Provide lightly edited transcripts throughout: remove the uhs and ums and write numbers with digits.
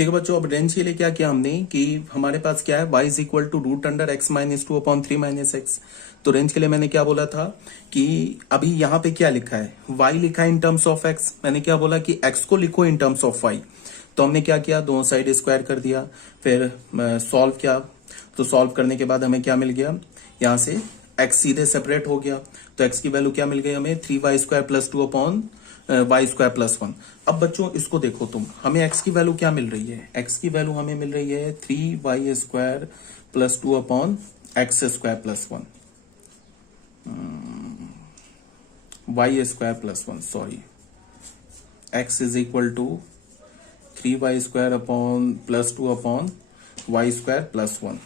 ठीक है बच्चों, अब रेंज के लिए क्या किया हमने कि हमारे पास क्या है, y is equal to root under x minus two upon 3 minus x. तो रेंज के लिए मैंने क्या बोला था कि अभी यहाँ पे क्या लिखा है, y लिखा है इन टर्म्स ऑफ x। मैंने क्या बोला कि x को लिखो इन टर्म्स ऑफ y। तो हमने क्या किया, दोनों साइड स्क्वायर कर दिया, फिर सॉल्व किया। तो सॉल्व करने के बाद हमें क्या मिल गया, यहाँ से x सीधे सेपरेट हो गया। तो x की वैल्यू क्या मिल गई हमें, 3y square plus 2 upon y square plus 1। अब बच्चों इसको देखो तुम, हमें x की वैल्यू क्या मिल रही है, x की वैल्यू हमें मिल रही है 3y square plus 2 upon x square plus 1, y square plus 1, sorry, x is equal to 3y square upon plus 2 upon y square plus 1।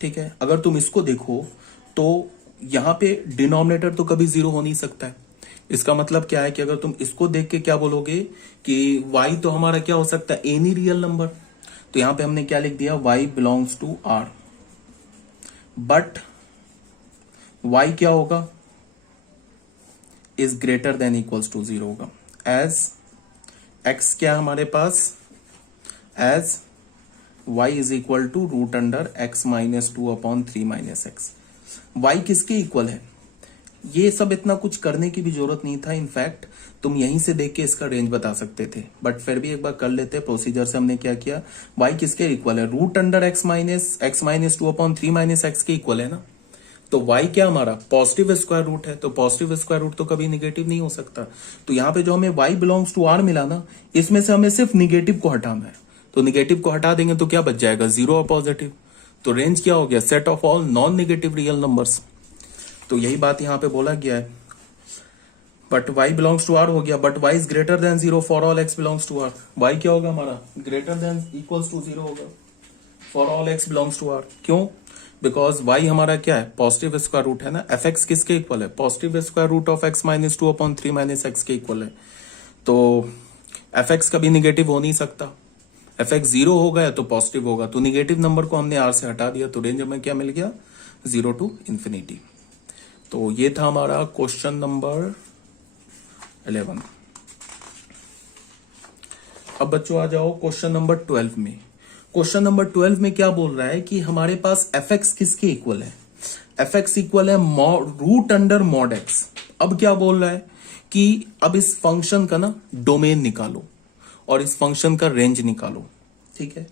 ठीक है, अगर तुम इसको देखो तो यहां पे डिनोमिनेटर तो कभी जीरो हो नहीं सकता है। इसका मतलब क्या है कि अगर तुम इसको देख के क्या बोलोगे कि y तो हमारा क्या हो सकता है, एनी रियल नंबर। तो यहां पे हमने क्या लिख दिया, y belongs to r, but y क्या होगा, is greater than equals to zero होगा। एज x क्या है हमारे पास, as y is equal to root under x minus 2 upon 3 minus x. y किसके इक्वल है, ये सब इतना कुछ करने की भी जरूरत नहीं था। इनफैक्ट तुम यहीं से देख के इसका रेंज बता सकते थे, बट फिर भी एक बार कर लेते। प्रोसीजर से हमने क्या किया, y किसके इक्वल है, root under x minus 2 upon 3 minus x के इक्वल है ना। तो y क्या हमारा पॉजिटिव स्क्वायर रूट है, तो पॉजिटिव स्क्वायर रूट तो कभी निगेटिव नहीं हो सकता। तो यहाँ पे जो हमें y बिलोंग्स टू r मिला ना, इसमें से हमें सिर्फ निगेटिव को हटाना है। तो निगेटिव को हटा देंगे तो क्या बच जाएगा, जीरो और पॉजिटिव। तो रेंज क्या हो गया, set of all non negative real numbers. तो यही बात यहां पे बोला गया है। But y belongs to r हो गया, but y is greater than zero for all x belongs to r। y क्या होगा हमारा, greater than equals to zero होगा for all x belongs to r। क्यों, बिकॉज y हमारा क्या है, पॉजिटिव स्क्वायर रूट है ना। fx किसके इक्वल है, positive square root of x minus 2 upon 3 minus x के इक्वल है। तो fx कभी निगेटिव हो नहीं सकता, fx जीरो होगा या तो पॉजिटिव होगा। तो निगेटिव नंबर को हमने r से हटा दिया, तो रेंज हमें क्या मिल गया, 0 टू इंफिनिटी। तो ये था हमारा क्वेश्चन नंबर 11। अब बच्चों आ जाओ क्वेश्चन नंबर 12 में। क्वेश्चन नंबर 12 में क्या बोल रहा है कि हमारे पास fx किसके इक्वल है, fx इक्वल है रूट अंडर मॉड x। अब क्या बोल रहा है कि अब इस फंक्शन का ना डोमेन निकालो और इस फंक्शन का रेंज निकालो। ठीक है,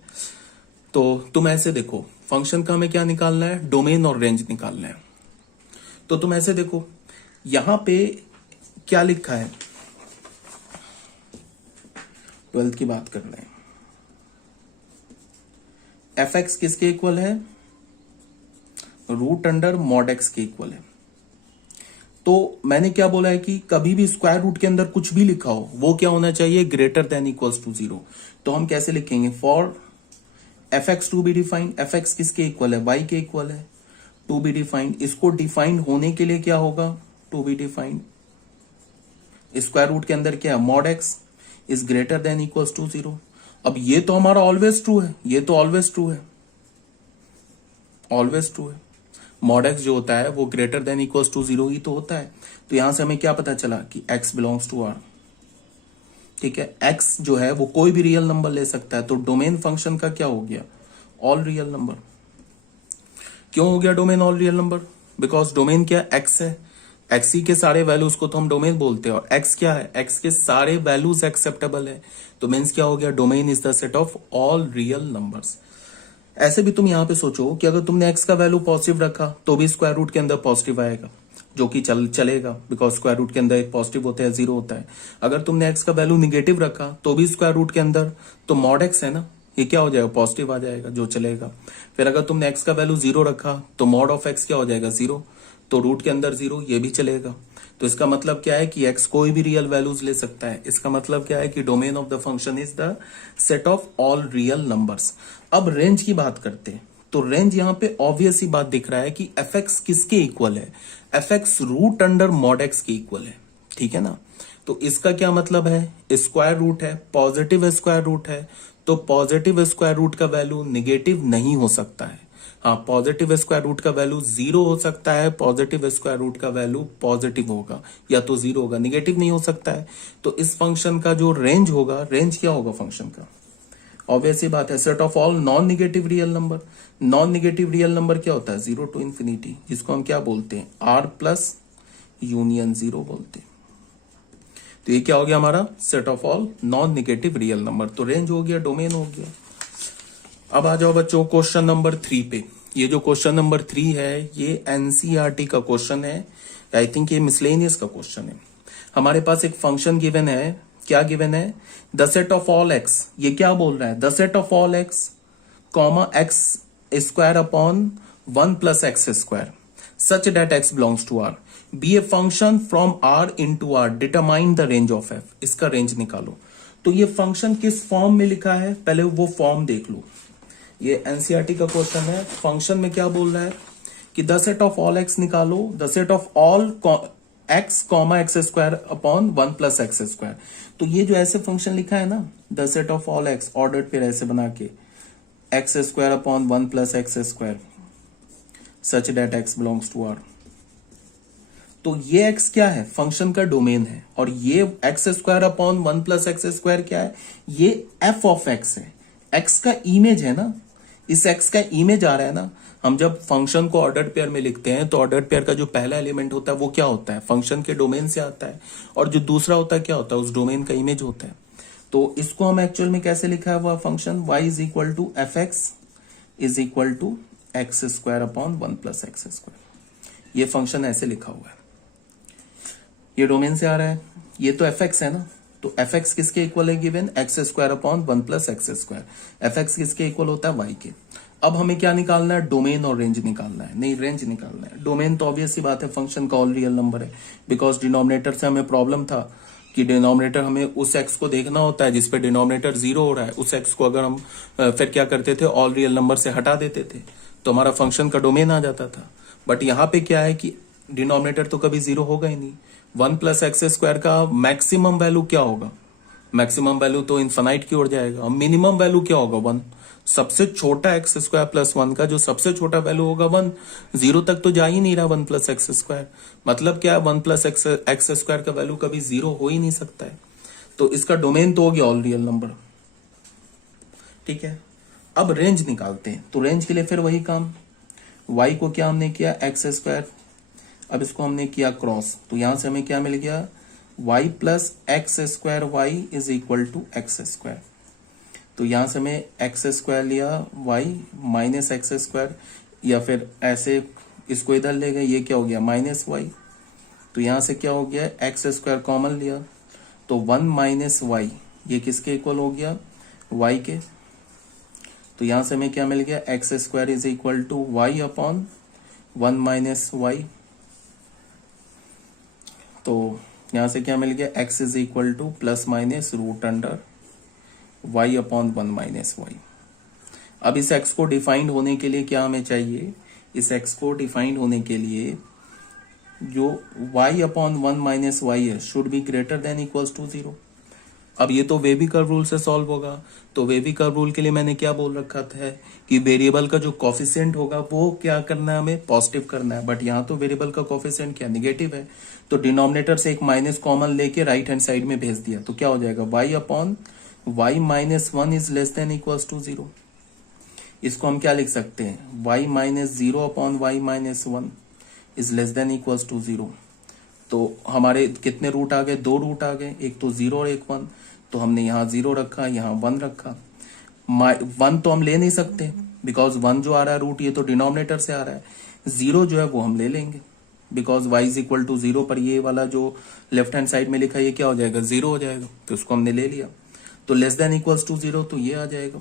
तो तुम ऐसे देखो, फंक्शन का हमें क्या निकालना है, डोमेन और रेंज निकालना है। तो तुम ऐसे देखो, यहां पे क्या लिखा है, 12 की बात कर रहे हैं, fx किसके इक्वल है, रूट अंडर मॉड x के इक्वल है। तो मैंने क्या बोला है कि कभी भी स्क्वायर रूट के अंदर कुछ भी लिखा हो वो क्या होना चाहिए, greater than equals to zero. तो हम कैसे लिखेंगे, for fx to be defined, fx किसके इक्वल है, y के इक्वल है, टू बी डिफाइंड। इसको डिफाइंड होने के लिए क्या होगा, to be defined, square root के अंदर क्या है, mod x is greater than equals to zero. अब ये तो हमारा ऑलवेज ट्रू है, ये तो ऑलवेज ट्रू है, ऑलवेज ट्रू है। मॉड x जो होता है वो greater than equals to zero ही तो होता है। तो यहां से हमें क्या पता चला कि x बिलोंग्स टू r। ठीक है, x जो है वो कोई भी रियल नंबर ले सकता है। तो डोमेन फंक्शन का क्या हो गया, ऑल रियल नंबर। क्यों हो गया domain all real number, because domain क्या x है, x ही के सारे वैल्यूज को तो हम डोमेन बोलते हैं, और x क्या है, x के सारे वैल्यूज एक्सेप्टेबल है। तो मीन्स क्या हो गया, domain is the set of all real numbers. ऐसे भी तुम यहां पे सोचो कि अगर तुमने x का वैल्यू पॉजिटिव रखा तो भी स्क्वायर रूट के अंदर पॉजिटिव आएगा, जो कि चलेगा, बिकॉज स्क्वायर रूट के अंदर एक पॉजिटिव होता है, जीरो होता है। अगर तुमने x का वैल्यू निगेटिव रखा तो भी स्क्वायर रूट के अंदर, तो मॉड x है ना, ये क्या हो जाएगा, पॉजिटिव आ जाएगा, जो चलेगा। फिर अगर तुमने x का वैल्यू जीरो रखा तो मॉड ऑफ x क्या हो जाएगा, जीरो, तो रूट के अंदर जीरो, ये भी चलेगा। तो इसका मतलब क्या है कि x कोई भी रियल वैल्यूज ले सकता है। इसका मतलब क्या है कि domain of the function is the set of all real numbers. अब रेंज की बात करते हैं, तो रेंज यहां पे ऑब्वियस ही बात दिख रहा है कि fx किसके इक्वल है, fx root under mod x के इक्वल है। ठीक है ना, तो इसका क्या मतलब है, स्क्वायर रूट है, पॉजिटिव स्क्वायर रूट है, तो पॉजिटिव स्क्वायर रूट का वैल्यू निगेटिव नहीं हो सकता है। हाँ, पॉजिटिव स्क्वायर रूट का वैल्यू 0 हो सकता है, पॉजिटिव स्क्वायर रूट का वैल्यू पॉजिटिव होगा या तो 0 होगा, निगेटिव नहीं हो सकता है। तो इस फंक्शन का जो रेंज होगा, रेंज क्या होगा फंक्शन का? ऑब्वियस ही बात है, set of all non negative real number. Non negative real number क्या होता है? 0 टू इंफिनिटी, जिसको हम क्या बोलते हैं? R प्लस यूनियन 0 बोलते हैं। तो ये क्या हो गया हमारा? Set of all non negative real number. तो रेंज हो गया, डोमेन हो गया। अब आ जाओ बच्चों क्वेश्चन नंबर 3 पे। ये जो क्वेश्चन नंबर 3 है, ये एनसीईआरटी का क्वेश्चन है। आई थिंक ये मिसलेनियस का क्वेश्चन है। हमारे पास एक फंक्शन गिवन है। क्या गिवन है? The set of all x. ये क्या बोल रहा है? The set of all x comma x square upon 1 plus x square such that x belongs to R be a function from R into R determine the range of f. इसका range निकालो। तो ये function किस form में लिखा है, पहले वो फॉर्म देख लो। ये एनसीईआरटी का क्वेश्चन है। फंक्शन में क्या बोल रहा है कि the set of all x निकालो, the set of all x comma x square upon 1 plus x square. तो ये जो ऐसे फंक्शन लिखा है ना, the set of all x order फिर ऐसे बना के x square upon 1 plus x square such that x belongs to R. तो ये एक्स क्या है? फंक्शन का डोमेन है। और ये x square upon 1 plus x square क्या है? ये एफ ऑफ एक्स है। एक्स का इमेज है ना, इस एक्स का इमेज आ रहा है ना। हम जब फंक्शन को ऑर्डर पेयर में लिखते हैं तो ऑर्डर पेयर का जो पहला एलिमेंट होता है वो क्या होता है? फंक्शन के डोमेन से आता है। और जो दूसरा होता है क्या होता है? उस डोमेन का इमेज होता है। तो इसको हम एक्चुअल में कैसे लिखा है हुआ function? y is equal to f x is equal to x square upon 1 plus x square. ये फंक्शन ऐसे लिखा हुआ है। ये डोमेन से आ रहा है, ये तो एफ एक्स है ना। तो एफ एक्स किसके इक्वल है given? X square upon 1 plus x square. F x किसके इक्वल होता है? वाई के। अब हमें क्या निकालना है? डोमेन और रेंज निकालना है। नहीं, रेंज निकालना है। डोमेन तो ऑब्वियस सी बात है, फंक्शन का ऑल रियल नंबर है। बिकॉज डिनोमिनेटर से हमें प्रॉब्लम था कि डिनोमिनेटर हमें उस एक्स को देखना होता है जिसपे डिनोमिनेटर 0 हो रहा है। उस एक्स को अगर हम फिर क्या करते थे? ऑल रियल नंबर से हटा देते थे तो हमारा फंक्शन का डोमेन आ जाता था। बट यहाँ पे क्या है कि डिनोमिनेटर तो कभी 0 होगा ही नहीं। 1 प्लस एक्स स्क्वायर का मैक्सिमम वैल्यू क्या होगा? मैक्सिमम वैल्यू तो इन्फानाइट की ओर जाएगा। और मिनिमम वैल्यू क्या होगा? 1। सबसे छोटा एक्स स्क्वायर प्लस 1 का जो सबसे छोटा वैल्यू होगा 1। 0 तक तो जा ही नहीं रहा 1 प्लस एक्स स्क्वायर। मतलब क्या है? 1 प्लस एक्स स्क्वायर का वैल्यू कभी 0 हो ही नहीं सकता है। तो इसका डोमेन तो हो गया ऑल रियल नंबर। ठीक है, अब रेंज निकालते हैं। तो रेंज के लिए फिर वही काम। y को क्या हमने किया? X square. अब इसको हमने किया क्रॉस, तो यहां से हमें क्या मिल गया? y plus x square y is equal to x square. तो यहां से हमें एक्स स्क्वायर लिया, y माइनस एक्स स्क्वायर, या फिर ऐसे इसको इधर ले गए, ये क्या हो गया? Minus y. तो यहां से क्या हो गया? एक्स स्क्वायर कॉमन लिया तो 1 माइनस वाई, ये किसके इक्वल हो गया? y के। तो यहां से हमें क्या मिल गया? X square is equal to y upon 1 minus y. तो यहां से क्या मिल गया? x is equal to plus minus root under y upon 1 minus y. अब इस x को डिफाइंड होने के लिए क्या हमें चाहिए? इस x को डिफाइंड होने के लिए जो y अपॉन 1 माइनस वाई है should be greater than equals to 0। अब ये तो वेबी कर्व रूल से सॉल्व होगा। तो वेबी कर्व रूल के लिए मैंने क्या बोल रखा था कि वेरिएबल का जो कॉफिशिएंट होगा वो क्या करना है? हमें पॉजिटिव करना है। बट यहाँ तो वेरिएबल का कॉफिशिएंट क्या? नेगेटिव है। तो डिनोमिनेटर से एक माइनस कॉमन लेके राइट हैंड साइड में भेज दिया तो क्या हो जाएगा? y upon y minus 1 is less than equals to 0। इसको हम क्या लिख सकते हैं? y minus 0 upon y minus 1 is less than equals to 0। तो हमारे कितने रूट आ गए? 2 रूट आ गए, एक तो 0 और एक 1। तो हमने यहाँ 0 रखा, यहाँ 1 रखा। 1 तो हम ले नहीं सकते बिकॉज 1 जो आ रहा है रूट, ये तो डिनोमिनेटर से आ रहा है। 0 जो है वो हम ले लेंगे because y is equal to 0 पर ये वाला जो लेफ्ट हैंड साइड में लिखा है ये क्या हो जाएगा? 0 हो जाएगा। तो उसको हमने ले लिया। तो लेस देन इक्वल्स टू 0 तो ये आ जाएगा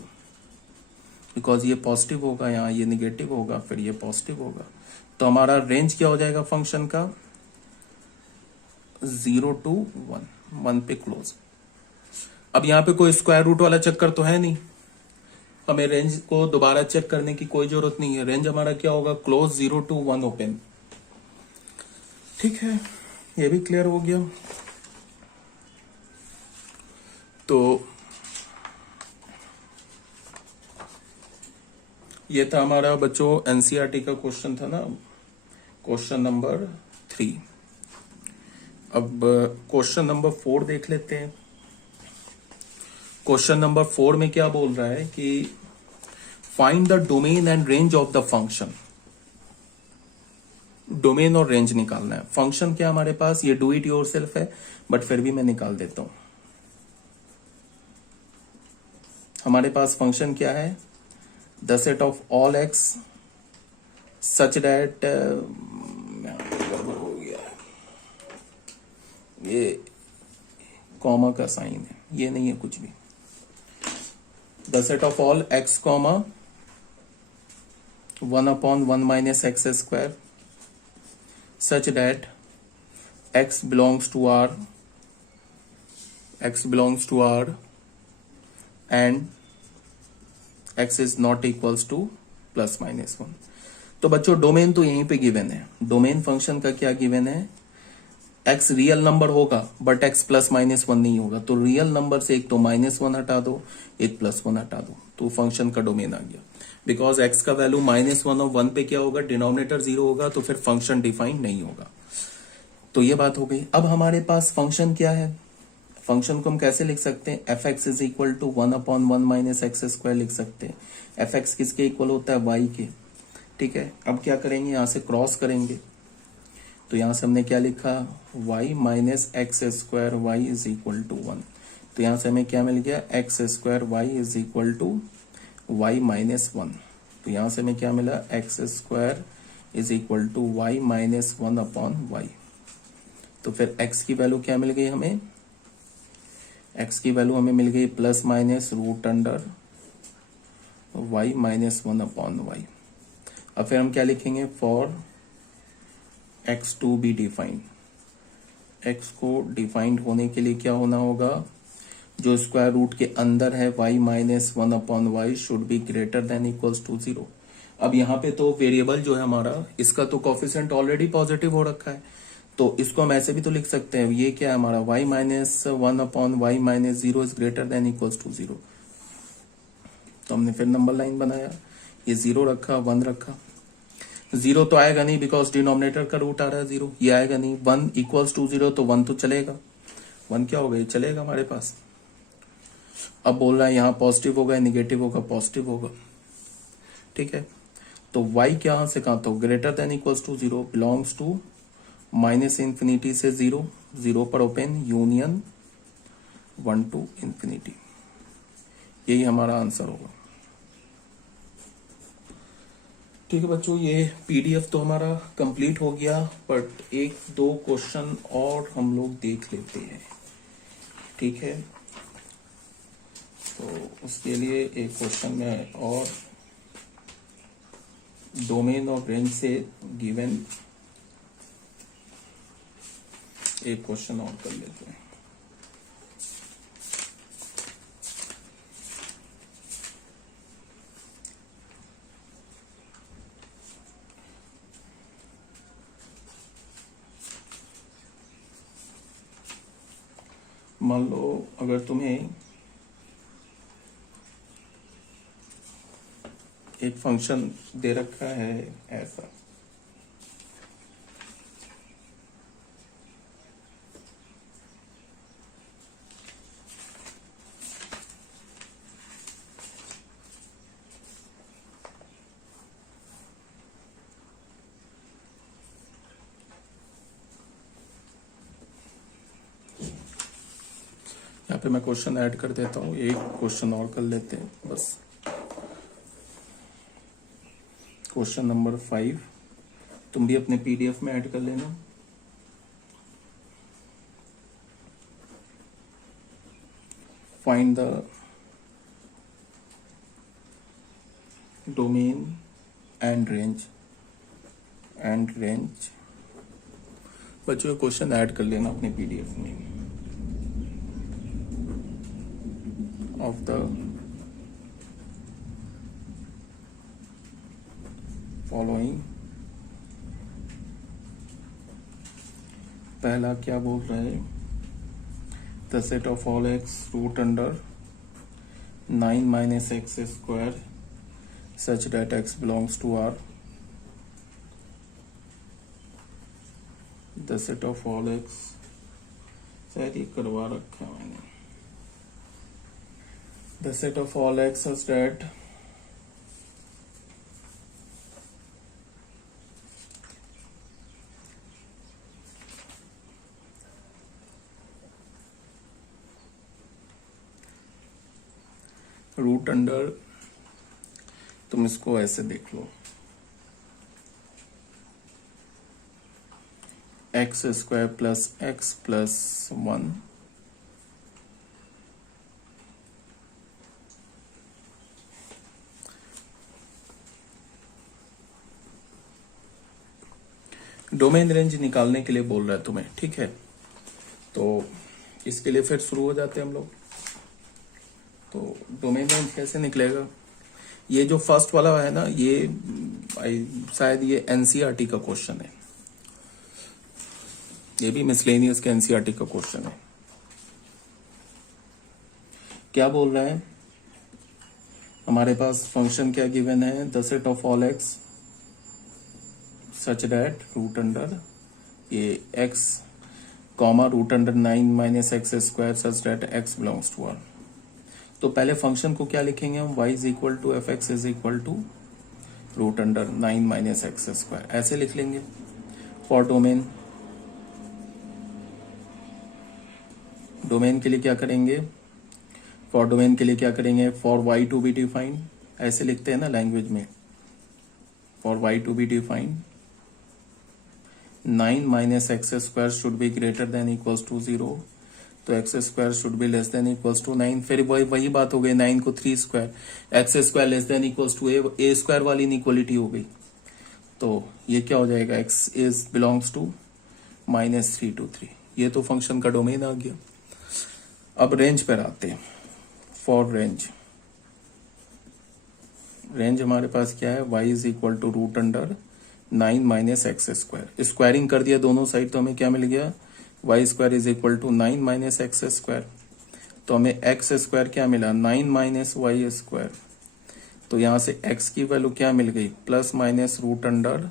बिकॉज ये पॉजिटिव होगा, यहाँ ये निगेटिव होगा, फिर ये पॉजिटिव होगा। तो हमारा रेंज क्या हो जाएगा फंक्शन का? 0 टू 1 पे क्लोज। अब यहाँ पे कोई स्क्वायर रूट वाला चक्कर तो है नहीं, हमें रेंज को दोबारा चेक करने की कोई जरूरत नहीं है। रेंज हमारा क्या होगा? Close 0 to 1 open. ठीक है, ये भी क्लियर हो गया। तो ये था हमारा बच्चों एनसीईआरटी का क्वेश्चन था ना, क्वेश्चन नंबर 3। अब क्वेश्चन नंबर 4 देख लेते हैं। क्वेश्चन नंबर 4 में क्या बोल रहा है कि find the domain and range of the function. Domain और रेंज निकालना है। फंक्शन क्या हमारे पास, ये डू इट योरसेल्फ है, बट फिर भी मैं निकाल देता हूं। हमारे पास फंक्शन क्या है, the set of all x such that, हो गया ये कॉमा का साइन है, ये नहीं है कुछ भी। The set of all x comma 1/1 minus x square such that x belongs to R and x is not equals to +-1। तो बच्चों डोमेन तो यहीं पे गिवन है। डोमेन फंक्शन का क्या गिवन है, x रियल नंबर होगा बट x +-1 नहीं होगा। तो रियल नंबर से एक तो -1 हटा दो, एक +1 हटा दो, तो फंक्शन का डोमेन आ गया। बिकॉज x का वैल्यू -1 और 1 पे क्या होगा, डिनोमिनेटर 0 होगा, तो फिर फंक्शन डिफाइंड नहीं होगा। तो ये बात हो गई। अब हमारे पास फंक्शन क्या है, फंक्शन को हम कैसे लिख सकते हैं, f(x) = 1/1 माइनस एक्स स्क्वायर लिख सकते हैं। f(x) किसके इक्वल होता है, y के। ठीक है, अब क्या करेंगे, यहां से क्रॉस करेंगे, तो यहां से हमने क्या लिखा, y minus x square y = 1। तो यहां से हमें क्या मिल गया, x square y = y minus 1। तो यहां से हमें क्या मिला, x square = y minus 1/y। तो फिर x की वैल्यू क्या मिल गई हमें, x की वैल्यू हमें मिल गई +-√(y माइनस 1/y। अब फिर हम क्या लिखेंगे, for x to be defined. x को डिफाइंड होने के लिए क्या होना होगा, जो स्क्वायर रूट के अंदर है y minus 1/y should be greater than equals to 0। अब यहाँ पे तो वेरिएबल जो है हमारा, इसका तो कोफिशिएंट ऑलरेडी पॉजिटिव हो रखा है, तो इसको हम ऐसे भी तो लिख सकते हैं, ये क्या है हमारा, y minus 1/y minus 0 is greater than equals to 0। तो हमने फिर नंबर लाइन बनाया, ये 0 रखा, 1 रखा। 0 तो आएगा नहीं बिकॉज डिनोमिनेटर का रूट आ रहा है 0, ये आएगा नहीं। 1 इक्वल्स टू 0, तो 1 तो चलेगा, 1 क्या होगा, ये चलेगा हमारे पास। अब बोल रहा है यहाँ पॉजिटिव होगा, निगेटिव होगा, पॉजिटिव होगा। ठीक है, तो y क्या से कहा, तो greater than equals to 0 belongs to -∞ से 0, 0 पर ओपन यूनियन 1 to ∞। यही हमारा आंसर होगा। ठीक है बच्चों, ये पीडीएफ तो हमारा कंप्लीट हो गया, बट 1-2 क्वेश्चन और हम लोग देख लेते हैं। ठीक है, तो उसके लिए एक क्वेश्चन में और डोमेन और रेंज से गिवन एक क्वेश्चन और कर लेते हैं। मान लो अगर तुम्हें एक फंक्शन दे रखा है ऐसा, यहाँ पे मैं क्वेश्चन ऐड कर देता हूँ, एक क्वेश्चन और कर लेते हैं बस। क्वेश्चन नंबर 5 तुम भी अपने पीडीएफ में ऐड कर लेना। Find the domain and range बच्चों क्वेश्चन ऐड कर लेना अपने पीडीएफ में। ऑफ द फॉलोइंग, पहला क्या बोल रहा है, the set of all x √9 - x² such that x belongs to R, the set of all x, शायद ये करवा रखा है मैंने, the set of all x such that root under, तुम इसको ऐसे देख लो, x square plus x plus 1 domain range निकालने के लिए बोल रहा है तुम्हें, ठीक है। तो इसके लिए फिर शुरू हो जाते हैं हम लोग। तो डोमेन रेंज कैसे निकलेगा, ये जो फर्स्ट वाला है ना, ये शायद ये एनसीईआरटी का क्वेश्चन है, ये भी मिसलेनियस के एनसीईआरटी का क्वेश्चन है। क्या बोल रहा है, हमारे पास फंक्शन क्या गिवन है, the set of all x such that root under ये x comma root under 9 minus x square such that x belongs to R. तो पहले फंक्शन को क्या लिखेंगे हम, y is equal to f x is equal to root under 9 minus x square, ऐसे लिख लेंगे। फॉर डोमेन, डोमेन के लिए क्या करेंगे, फॉर डोमेन के लिए क्या करेंगे, for y to be defined, ऐसे लिखते हैं ना लैंग्वेज में, for y to be defined 9 minus x square should be greater than equals to 0, तो x square should be less than equals to 9। फिर वही बात हो गई, 9 को 3 square, x square less than equals to a square वाली inequality हो गई। तो ये क्या हो जाएगा, x is belongs to -3 to 3, ये तो फंक्शन का डोमेन आ गया। अब रेंज पर आते हैं। फॉर रेंज, रेंज हमारे पास क्या है, y is equal to root under 9 minus x square, squaring कर दिया दोनों साइड, तो हमें क्या मिल गया, y square is equal to 9 minus x square, तो हमें एक्स स्क्वायर क्या मिला, 9 माइनस वाई स्क्वायर, तो यहां से x की वैल्यू क्या मिल गई, plus minus root under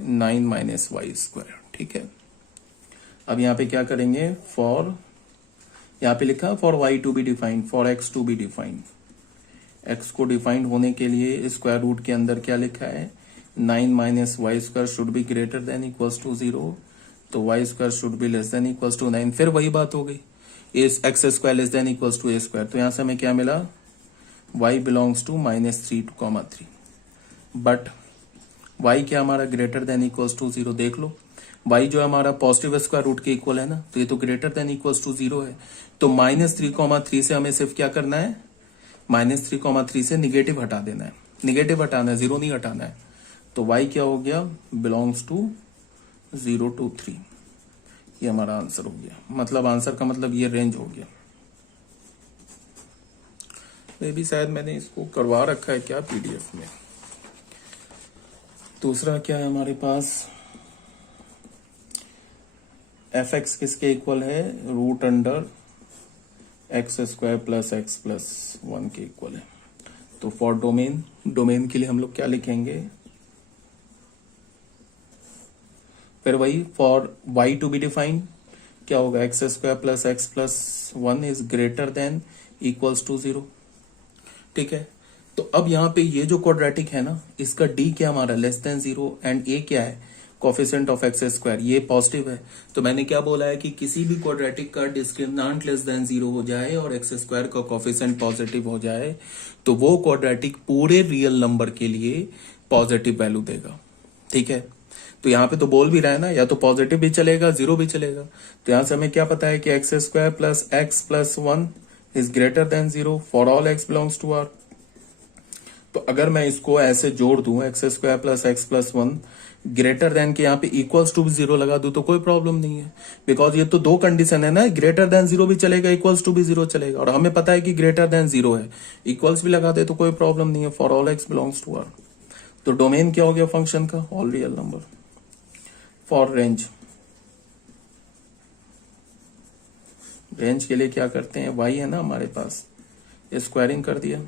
9 minus y square, ठीक है। अब यहाँ पे क्या करेंगे, फॉर, यहाँ पे लिखा for y to be defined, for x to be defined, x को डिफाइंड होने के लिए स्क्वायर रूट के अंदर क्या लिखा है, 9 minus y square should be greater than equals to 0, तो y square should be less than equals to 9। फिर वही बात हो गई, x square less than equals to a square, तो यहां से हमें क्या मिला, y belongs to -3 to 3, but y क्या हमारा ग्रेटर देन इक्वल्स टू 0, देख लो y जो हमारा पॉजिटिव स्क्वायर रूट के इक्वल है ना, तो ये तो ग्रेटर देन इक्वल्स टू 0 है, तो -3, से हमें सिर्फ क्या करना है, -3, से निगेटिव हटा देना है, निगेटिव हटाना है, 0 नहीं हटाना है। तो y क्या हो गया, बिलोंग्स टू 0 to 3, ये हमारा आंसर हो गया। मतलब आंसर का मतलब ये रेंज हो गया। मे भी शायद मैंने इसको करवा रखा है क्या पीडीएफ में। दूसरा क्या है हमारे पास, एफ एक्स किसके इक्वल है, root under x square plus x plus 1 के इक्वल है। तो फॉर डोमेन, डोमेन के लिए हम लोग क्या लिखेंगे, फिर वही for y to be defined क्या होगा, x square plus x plus 1 is greater than equals to 0, ठीक है। तो अब यहाँ पे ये जो क्वाड्रेटिक है ना, इसका d क्या हमारा लेस देन 0 एंड a क्या है, कोफिशिएंट ऑफ एक्स स्क्वायर, ये पॉजिटिव है। तो मैंने क्या बोला है कि किसी भी क्वाड्रेटिक का डिस्क्रिमिनेंट लेस देन 0 हो जाए और एक्स स्क्वायर का कोफिशिएंट पॉजिटिव हो जाए, तो वो क्वाड्रेटिक पूरे रियल नंबर के लिए पॉजिटिव वैल्यू देगा, ठीक है। तो यहाँ पे तो बोल भी रहा है ना, या तो पॉजिटिव भी चलेगा, 0 भी चलेगा। तो यहां से हमें क्या पता है कि x square plus x plus 1 is greater than 0 for all x belongs to R. तो अगर मैं इसको ऐसे जोड़ दूं, x square plus x plus 1 greater than के यहाँ पे इक्वल्स टू भी 0 लगा दूं तो कोई प्रॉब्लम नहीं है, बिकॉज ये तो दो कंडीशन है ना, ग्रेटर देन 0 भी चलेगा, इक्वल्स टू भी 0 चलेगा, और हमें पता है कि ग्रेटर देन 0 है, इक्वल्स भी लगा दे तो कोई प्रॉब्लम नहीं है, for all x belongs to R. तो डोमेन क्या हो गया फंक्शन का, all real number. For range, range के लिए क्या करते हैं, y है ना हमारे पास, स्क्वायरिंग कर दिया,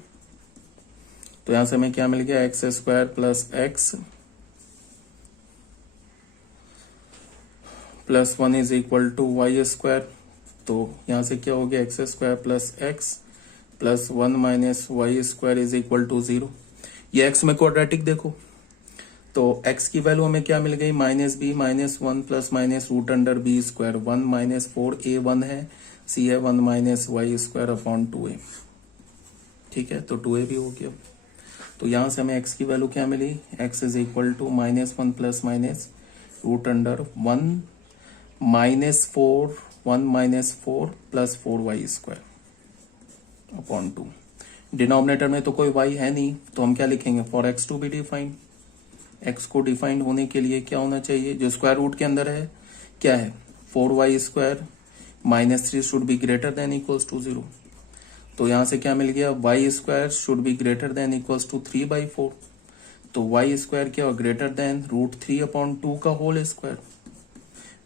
तो यहां से हमें क्या मिल गया, x square plus x plus 1 is equal to y square. तो यहां से क्या हो गया, x square plus x plus 1 minus y square is equal to 0। ये एक्स में क्वाड्रेटिक देखो, तो x की वैल्यू हमें क्या मिल गई, minus b minus 1 plus minus root under b square, 1 minus 4a 1 है, c है 1 minus y square upon 2a। ठीक है, तो 2a भी हो गया। तो यहां से हमें x की वैल्यू क्या मिली, x is equal to minus 1 plus minus root under 1 minus 4 plus 4y square upon 2। Denominator में तो कोई y है नहीं, तो हम क्या लिखेंगे, for x to be defined. x को डिफाइंड होने के लिए क्या होना चाहिए, जो स्क्वायर रूट के अंदर है क्या है, 4y square minus 3 should be greater than equals to 0। तो यहां से क्या मिल गया, y square should be greater than equals to 3/4। तो y स्क्वायर क्या हो, ग्रेटर देन √3/2 का होल स्क्वायर।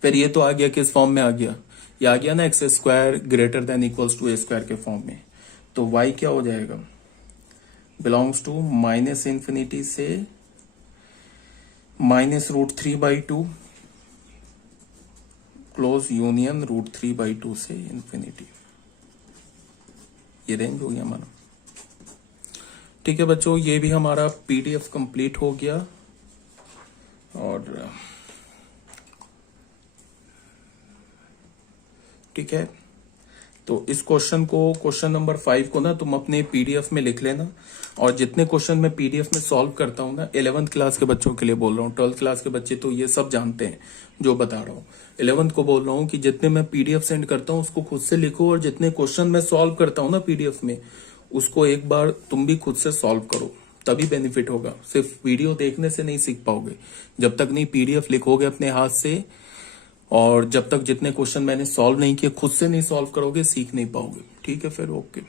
फिर ये तो आ गया, किस फॉर्म में आ गया, ये आ गया ना x square greater than equals to a square के फॉर्म में। तो y क्या हो जाएगा, बिलोंग्स टू माइनस इंफिनिटी से माइनस √3/2 क्लोज यूनियन √3/2 से इंफिनिटी। ये रेंज हो गया हमारा। ठीक है बच्चों, ये भी हमारा पीडीएफ कंप्लीट हो गया। और ठीक है, तो इस क्वेश्चन को, क्वेश्चन नंबर 5 को ना तुम अपने पीडीएफ में लिख लेना। और जितने क्वेश्चन मैं पीडीएफ में सॉल्व करता हूँ ना, 11th क्लास के बच्चों के लिए बोल रहा हूँ, 12th क्लास के बच्चे तो ये सब जानते हैं जो बता रहा हूँ। 11th को बोल रहा हूँ कि जितने मैं पीडीएफ सेंड करता हूँ उसको खुद से लिखो, और जितने क्वेश्चन मैं सॉल्व करता हूँ ना पीडीएफ में, उसको एक बार तुम भी खुद से सॉल्व करो, तभी बेनिफिट होगा। सिर्फ वीडियो देखने से नहीं सीख पाओगे, जब तक नहीं पीडीएफ लिखोगे अपने हाथ से, और जब तक जितने क्वेश्चन मैंने सॉल्व नहीं किए खुद से नहीं सॉल्व करोगे, सीख नहीं पाओगे। ठीक है, फिर ओके।